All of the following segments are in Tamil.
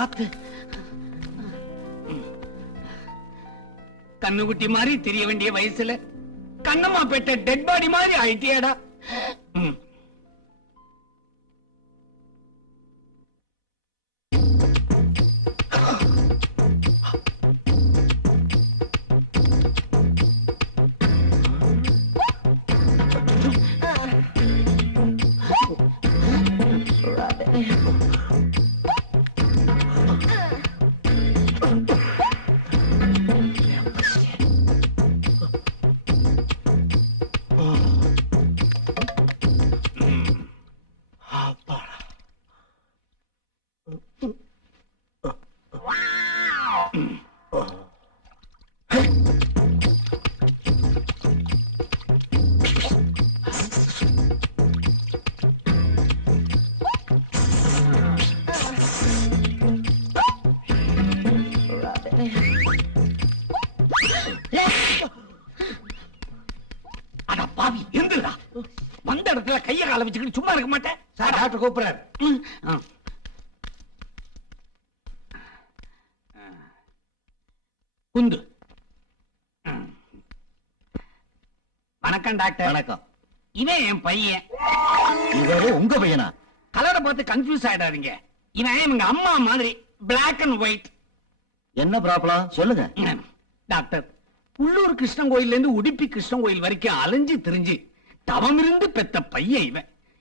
பார்த்து கண்ணுக்குட்டி மாதிரி தெரிய வேண்டிய வயசுல கண்ணம்மா பெற்ற டெட் பாடி மாதிரி ஆயிட்டியாடா. கால வச்சுக்கிட்டு சும்மா இருக்க மாட்டேன். சார் டாக்டர் கூப்பிடுறாரு. குந்து. வணக்கம் டாக்டர் வணக்கம். இவன் என் பையன். இவரு உங்க பையனா? கலரை பார்த்து கன்ஃபியூஸ் ஆயிடாதீங்க. இவன் எங்க அம்மா மாதிரி பிளாக் அண்ட் ஒயிட் என்ன ப்ராப்ளம்? சொல்லுங்க. டாக்டர் உள்ளூர் கிருஷ்ணன் கோயில்ல இருந்து உடுப்பி கிருஷ்ணன் கோயில் வரைக்கும் அலைஞ்சு திரிஞ்சு தவம் இருந்து பெத்த பையன் இவன்.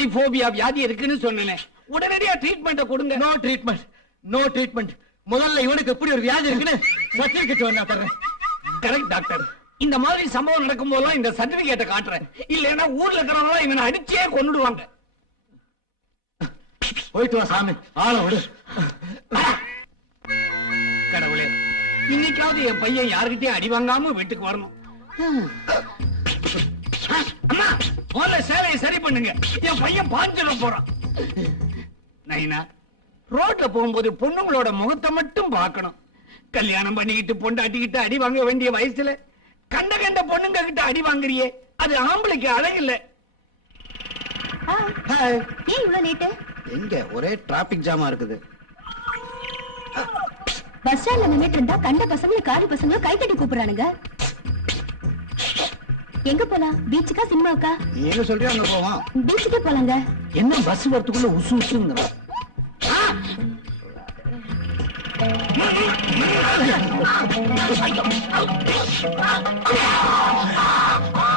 பாடி போபியா வியாதி இருக்குன்னு சொன்னேன். உடனடியா ட்ரீட்மெண்ட்டை கொடுங்க. நோ ட்ரீட்மெண்ட் நோ ட்ரீட்மெண்ட் முதல்ல இவனுக்கு எப்படி ஒரு வியாதி இருக்குன்னு சர்டிபிகேட் வேணா தர்றேன் கரெக்ட் டாக்டர் இந்த மாதிரி சம்பவம் நடக்கும் போதெல்லாம் இந்த சர்டிபிகேட்டை காட்டுறேன். இல்லைன்னா ஊர்ல இருக்கிறவங்க இவனை அடிச்சே கொன்னுடுவாங்க. போயிட்டு வா சாமி. ஆள விடு. கடவுளே இன்னைக்காவது என் பையன் யாருக்கிட்டயும் அடி வாங்காம வீட்டுக்கு வரணும். முதல்ல சேலையை சரி பண்ணுங்க. என் பையன் பாஞ்சிட போறான். நைனா ரோட்ல போகும்போது பொண்ணுங்களோட முகத்தை மட்டும் பார்க்கணும். கல்யாணம் பண்ணிக்கிட்டு பொண்டாட்டிக்கிட்டு அடி வாங்க வேண்டிய வயசுல கண்ட கண்ட பொண்ணுங்க கிட்ட அடி வாங்குறியே. அது ஆம்பளைக்கு அழகில்ல. ஹாய் ஏன் இவ்வளவு லேட்டு எங்க? ஒரே டிராபிக் ஜாமா இருக்குது. பஸ் ஸ்டாண்ட்ல நின்னுட்டு இருந்தா கண்ட பசங்களும் காரி பசங்களும் கை தட்டி கூப்பிடுறானுங்க. எங்க போலாம்? பீச்சுக்கா சினிமாவுக்கா? எங்க சொல்றியோ அங்க போவோம். பீச்சுக்கே போலாங்க. என்ன பஸ் வரத்துக்குள்ள உசு உசுங்கிற பொறுக்கி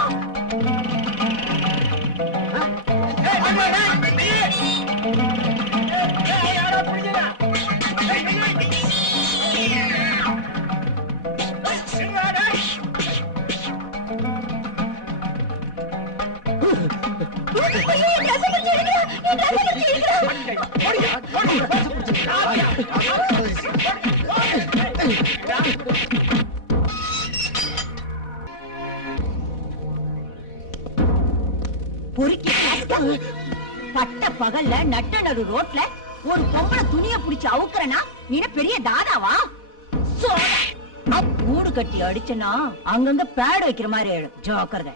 பட்ட பகல்ல நட்ட நடு ரோட்ல ஒரு பொம்பளை துணிய புடிச்சு அவுக்குறனா? நீ என்ன பெரிய தாதாவா? சோடா. கூடு கட்டி அடிச்சனா? அங்கங்க பேட் வைக்கிற மாதிரி ஆயிடும். ஜாக்கிரதை.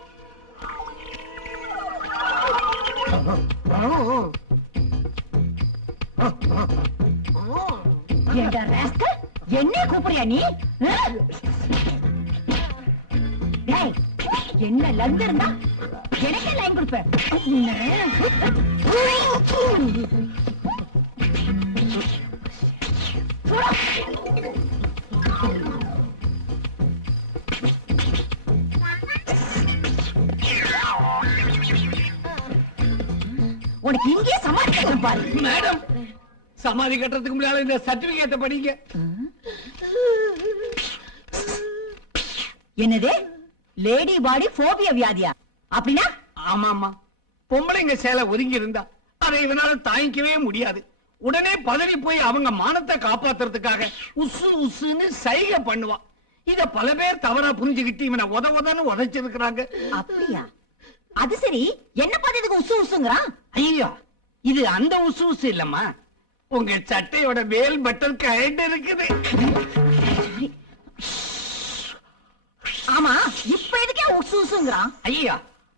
ஏண்டா என்ன கூப்பிடுறியா நீ? என்ன லந்து இருந்தா எனக்கே லைன் கொடுப்பேன் உனக்கு இங்கே சமாளிக்கிறேன் பாரு. மேடம் சமாதி கட்டுறதுக்கு முன்னால இந்த சர்டிபிகேட்ட படிங்க. என்னது? லேடி பாடி போபியா வியாதியா? அப்படின்னா? ஆமா ஆமா பொம்பளைங்க சேலை ஒதுங்கி இருந்தா அதை இவனால தாங்கிக்கவே முடியாது. உடனே பதறி போய் அவங்க மானத்தை காப்பாத்துறதுக்காக உசு உசுன்னு சைகை பண்ணுவான் இத பல பேர் தவறா புரிஞ்சுகிட்டு இவனை உத உதன்னு உதைச்சிருக்கிறாங்க. அப்படியா? அது சரி. என்ன பார்த்ததுக்கு உசு உசுங்கிறான்? ஐயோ இது அந்த உசு உசு இல்லம்மா. உங்க சட்டையோட மேல் பட்டன் கயண்டு இருக்குது. ஆமா இப்ப எதுக்கே உசு உசுங்கிறான்? ஐயா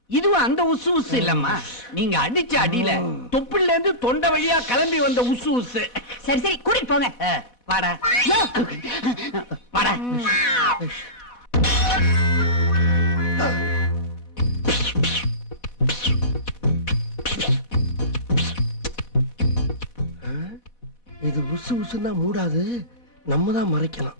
இதுவும் அந்த உசு உசு இல்லம்மா. நீங்க அடிச்ச அடியில தொப்புல இருந்து தொண்டை வழியா கிளம்பி வந்த உசு உசு. சரி சரி கூட்டிட்டு போங்க. வாடா. வாடா. இது உசு உசுன்னா மூடாது. நம்ம தான் மறைக்கலாம்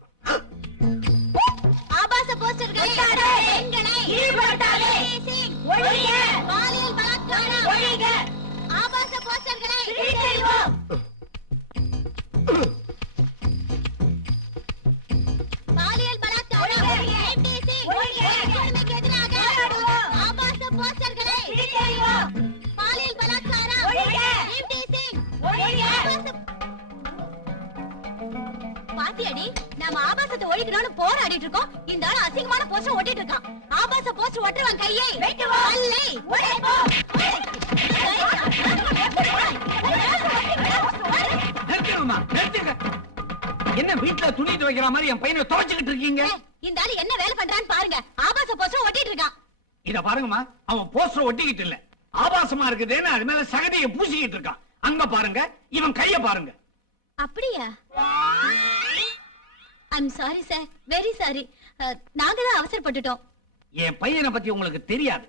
பாத்தியாடி நாம ஆபாசத்தை ஒழிக்கணும்னு போராடிட்டு இருக்கோம். இந்த ஆள் அசிங்கமான போஸ்டர் ஒட்டிட்டு இருக்கான். ஆபாச போஸ்டர் ஒட்டுறவன் கையை. அல்லை நிறுத்துங்க என்ன வீட்டுல துணி துவைக்கிற மாதிரி என் பையனை துவைச்சுக்கிட்டு இருக்கீங்க? இந்த ஆளு என்ன வேலை பண்றான்னு பாருங்க. ஆபாச போஸ்டர் ஒட்டிட்டு இருக்கான். இத பாருங்கம்மா அவன் போஸ்டர் ஒட்டிக்கிட்டு இல்ல. ஆபாசமா இருக்குதுன்னு அது மேல சகதியை பூசிக்கிட்டு இருக்கான். அங்க பாருங்க இவன் கைய பாருங்க. அப்படியா? I'm sorry sir very sorry நாங்க தான் அவசரப்பட்டுட்டோம். என் பையனை பத்தி உங்களுக்கு தெரியாது.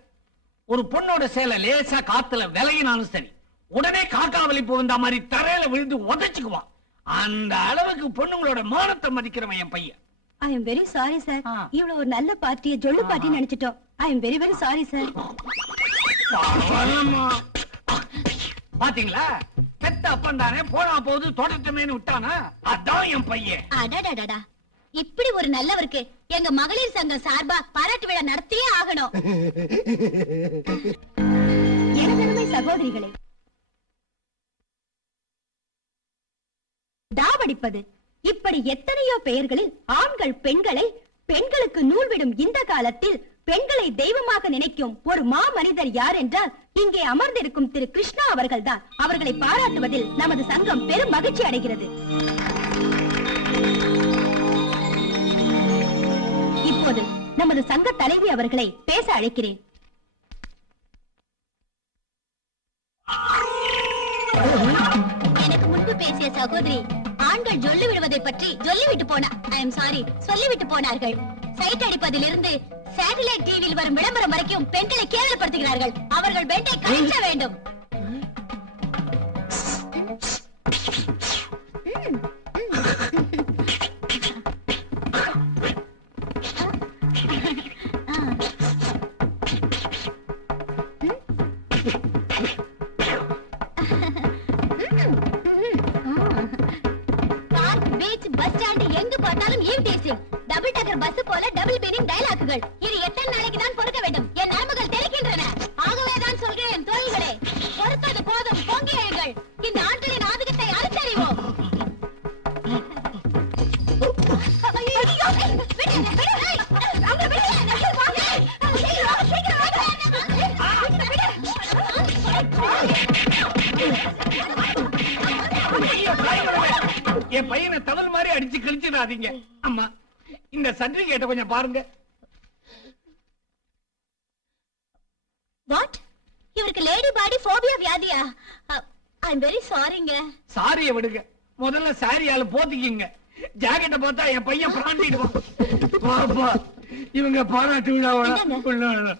ஒரு பொண்ணோட சேலை லேசா காத்துல விலகினாலும் சரி உடனே காக்கா வலிப்பு வந்த மாதிரி தரையில விழுந்து உதைச்சுக்குவான். அந்த அளவுக்கு பொண்ணுங்களோட மானத்தை மதிக்கிறவன் என் பையன். I am very sorry sir. இவ்வளவு ஒரு நல்ல பார்ட்டியை ஜொல்லு party நினைச்சிட்டோம். I am very very sorry sir. பாத்தீங்களா? பெத்த அப்பன் தானே போனா போது தொடட்டமேனு விட்டானா? அதான் என் பையன். அடடடடா இப்படி ஒரு நல்லவருக்கு எங்க மகளிர் சங்கம் சார்பா பாராட்டு விழா நடத்தியே ஆகணும். எனதருமை சகோதரிகளே தாவடிப்பது இப்படி எத்தனையோ பெயர்களில் ஆண்கள் பெண்களை பெண்களுக்கு நூல் விடும் இந்த காலத்தில் பெண்களை தெய்வமாக நினைக்கும் ஒரு மா மனிதர் யார் என்றால் இங்கே அமர்ந்திருக்கும் திரு கிருஷ்ணா அவர்கள்தான். அவர்களை பாராட்டுவதில் நமது சங்கம் பெரும் மகிழ்ச்சி அடைகிறது. இப்போது நமது சங்க தலைவி அவர்களை பேச அழைக்கிறேன். எனக்கு முன்பு பேசிய சகோதரி ஆண்கள் ஜொல்லு விடுவதை பற்றி சொல்லிவிட்டு போனா ஐ எம் சாரி சொல்லிவிட்டு போனார்கள். சைட் அடிப்பதிலிருந்து சேட்டலைட் டிவியில் வரும் விளம்பரம் வரைக்கும் பெண்களை கேவலப்படுத்துகிறார்கள். அவர்கள் பெண்டை கழிக்க வேண்டும். கிழிச்சிடாதீங்க அம்மா இந்த சர்டிபிகேட்டை கொஞ்சம் பாருங்க. வாட் இவருக்கு லேடி பாடி போபியா வியாதியா? ஐ எம் வெரி சாரிங்க சாரிய விடுங்க. முதல்ல சாரியால போத்திக்கிங்க. ஜாக்கெட்டை பார்த்தா என் பையன் பிராண்டிடுவான் பாப்பா இவங்க பாராட்டு விழாவா இந்தாங்க. உள்ள